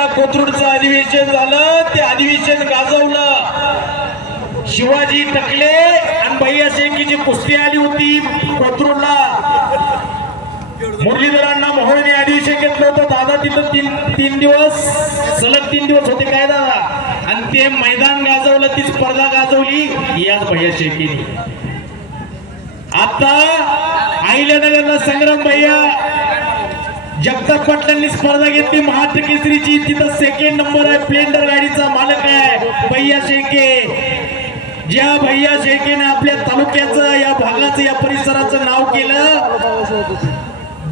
तारखेला कोथरूडचं अधिवेशन झालं, ते अधिवेशन गाजवलं. शिवाजी टकले आणि भैया शेखीची कुस्ती आली होती कोथरूडला. मुरलीधरांना मोहोळने अधिवेशन घेतलं होतं. दादा तिथं तीन दिवस सलग 3 दिवस होते काय दादा, आणि ते मैदान गाजवलं, ती स्पर्धा गाजवली याच भैया शेखीने. आता अहिल्यानगरला संग्राम भैया जगताप पाटलांनी स्पर्धा घेतली महाराष्ट्र केसरीची. तिथं 2nd नंबर आहे, स्प्लेंडर गाडीचा मालक आहे भैया शेखे. ज्या भैया शेखेने आपल्या तालुक्याचं, या भागाचं, या परिसराचं नाव केलं,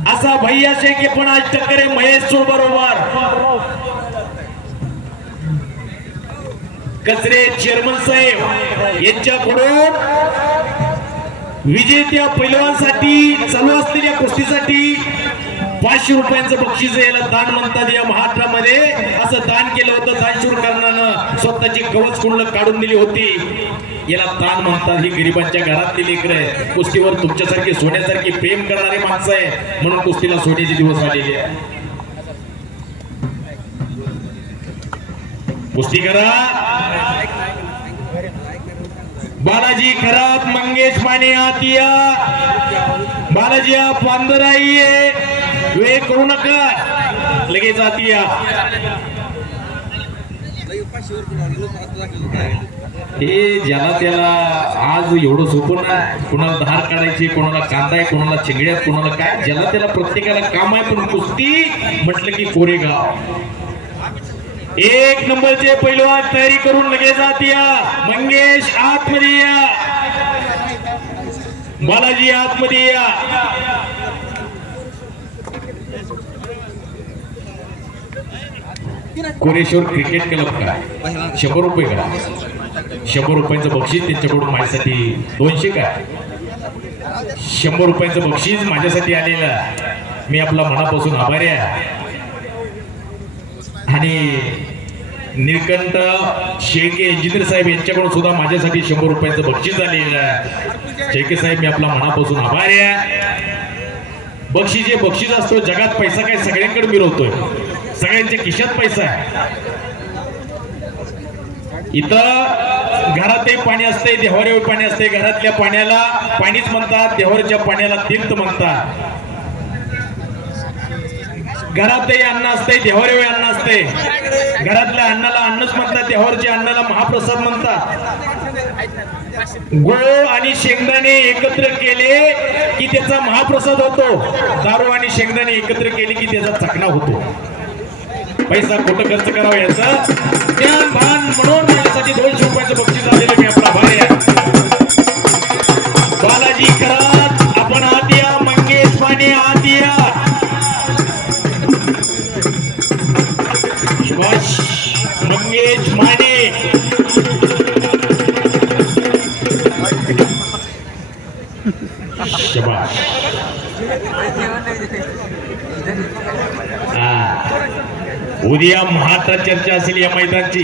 असा भैया शेखे पण आज टक्कर आहे महेश बरोबर. कचरे चेअरमन साहेब यांच्याकडून विजेत्या पैलवानसाठी चालू असलेल्या कुस्तीसाठी 500 रुपयांचं बक्षीस याला दान म्हणतात. या महाराष्ट्रामध्ये असं दान केलं होतं. दानशूरकरणानं स्वतःची कवच कुंडलं काढून दिली होती. याला दान म्हणतात. ही गरिबांच्या घरातली लेकरं आहे. कुस्तीवर तुमच्यासारखी सोन्यासारखी प्रेम करणारी माणसं आहे, म्हणून कुस्तीला सोन्याचे दिवस आलेले आहे. कुस्ती करा. बालाजी खराब, मंगेश माने आतिया, बालाजी पांदराई वेळ करू नका, लगेच आतिया. हे ज्याला त्याला आज एवढं सोपं ना, कोणाला धार काढायची, कोणाला कांदा आहे, कोणाला चिंगड्यात, कोणाला काय, ज्याला त्याला प्रत्येकाला काम आहे. पण कुस्ती म्हटलं की कोरेगाव. 1 नंबरचे पैलवान तयारी करून लगेच आतिया. मंगेश आतमध्ये या, बालाजी आतमध्ये या. कोरेश्वर क्रिकेट क्लब का 100 रुपये करा. 100 रुपयांचं बक्षीस त्यांच्याकडून माझ्यासाठी. 200 का 100 रुपयांचं बक्षीस माझ्यासाठी आलेलं. मी आपला मनापासून आभारी आहे. आणि निळकंठ शेळके इंजिनियर साहेब यांच्याकडून सुद्धा माझ्यासाठी 100 रुपयांचं बक्षीस आलेलं आहे. शेळके साहेब, मी आपला मनापासून आभारी आहे. बक्षीस जे बक्षीस असतो, जगात पैसा काय सगळ्यांकडे मिळवतोय, सगळ्यांच्या खिशात पैसा आहे. इथं घरातही पाणी असते, देवाऱ्यावर पाणी असते. घरातल्या पाण्याला पाणीच म्हणतात, देवाऱ्याच्या पाण्याला तीर्थ म्हणतात. घरातही अन्न असते, देवाऱ्यावर अन्न असते. घरातल्या अन्नाला अन्नच म्हणतात, देवाऱ्याच्या अन्नाला महाप्रसाद म्हणतात. गोळ आणि शेंगदाणे एकत्र केले की त्याचा महाप्रसाद होतो. दारू आणि शेंगदाणे एकत्र केले की त्याचा चकना होतो. पैसा खोटं खर्च करावा याचं ज्ञान भान म्हणून माझ्यासाठी 200 रुपयाचं बक्षीस आलेलं. मी आपला आभारी आहे. बालाजी करात आपण आत या, मंगेश माने आत या. मंगेश माने शाबाश. उद्या महाराष्ट्र चर्चा असेल या मैदानची.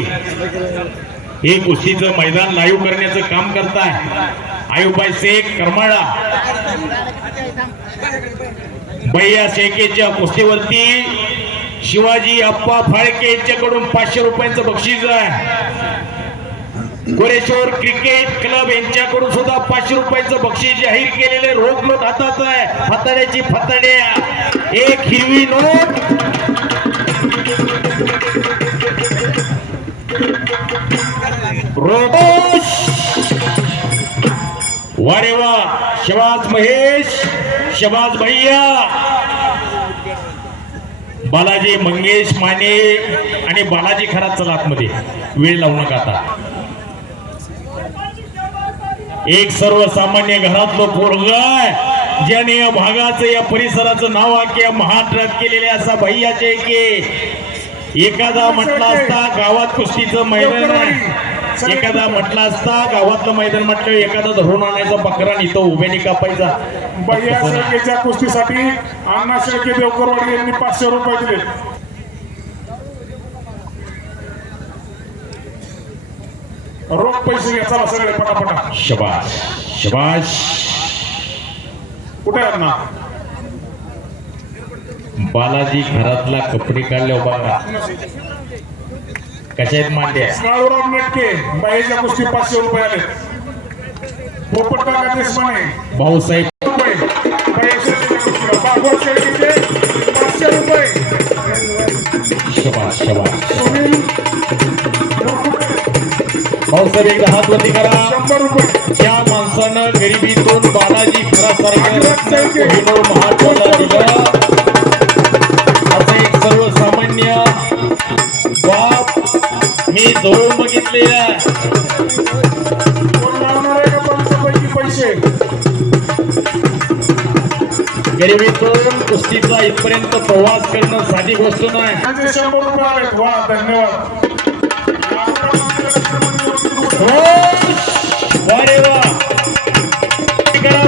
हे कुस्तीचं मैदान लाईव्ह करण्याचं काम करताय आयुबाई शेख करमाळा. भैया शेखेच्या कुस्तीवरती शिवाजी अप्पा फाळके यांच्याकडून 500 रुपयांचं बक्षीस आहे. कोरेश्वर क्रिकेट क्लब यांच्याकडून सुद्धा 500 रुपयांचं बक्षीस जाहीर केलेले. रोख नोट हातात आहे, फताड्याची फताड्या. एक हिरवी नोट, रोष. वारे वा, शबाज महेश, शबाज भैया. बालाजी, मंगेश माने आणि बालाजी खरात. चला आतमध्ये, वेळ लावू नका आता. एक सर्वसामान्य घरातलं पोरगा आहे, ज्याने या भागाचं, या परिसराचं नाव या महाराष्ट्रात केलेले असा भैया शेखे. एखादा म्हटला असता गावात कुस्तीचं मैदान आहे, एखादा म्हटला असता गावातलं मैदान म्हटलं, एखादा धरून आणायचा बकरा इथं उभ्याने कापायचा. भैया शेखेच्या कुस्तीसाठी अण्णा शेळके देवकरवाडी यांनी 500 रुपये दिले. रोख पैसे घ्या, चला सगळे पटापटा. शबाश शबाश. कुठे आहे अण्णा? बालाजी घरातला कपडे काढले बघा कशा आहेत मांड्या. काळूराव नेटके बाईच्या कुस्ती 500 रुपये आले. पोपट काका देशमाने भाऊसाहेब रुपये बाईच्या कुस्तीला. भागवत शेळकेचे 500 रुपये. शबाश शबाश. सुनील भाऊसाहेब एकदा हात वरती करा. 100 रुपये. ज्या माणसानं गरिबीतून बालाजी खरासारखं महात्वाला दिलं असं एक सर्वसामान्य बाप मी जवळून बघितलेला. कोण लावणार आहे का 500 पैकी पैसे? गरिबीतून कुस्तीचा इथपर्यंत प्रवास करणं साधी गोष्ट नाही. त्यांचे 100 रुपये आहेत. वा धन्यवाद. अरे वा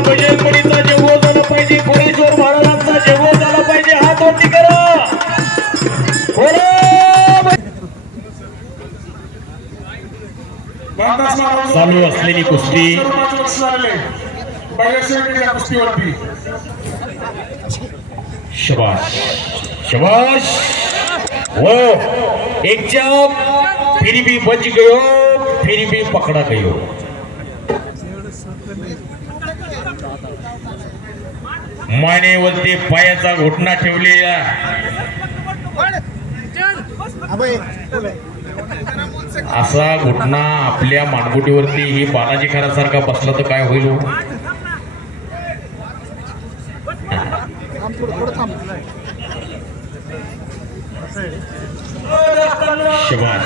बजरंगबलीचा जेवो झाला पाहिजे. कोरेश्वर महाराजांचा जेवो झाला पाहिजे. हात वरती करा. चालू असलेली कुस्ती बाईच्या कुस्तीवरती शबाश शबाश. वो एक चाप फिर भी बच गयो फिर भी पकड़ा गयो. मानेवरती पायाचा घोटणा ठेवलेला असा घोटणा आपल्या मानगुटीवरती ही बालाजी खरासारखा बसला तर काय होईल हो? शबाश.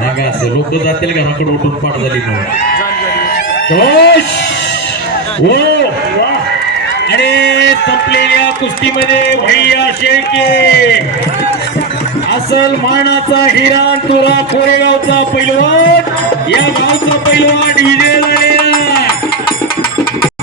नाही असं लोक जातील घराकडे उठून पाठ झाली म्हणून. हो अरे संपलेल्या कुस्तीमध्ये भैया शेळके असल मानाचा हिरा तुरा कोरेगावचा पैलवान या गावचा पैलवान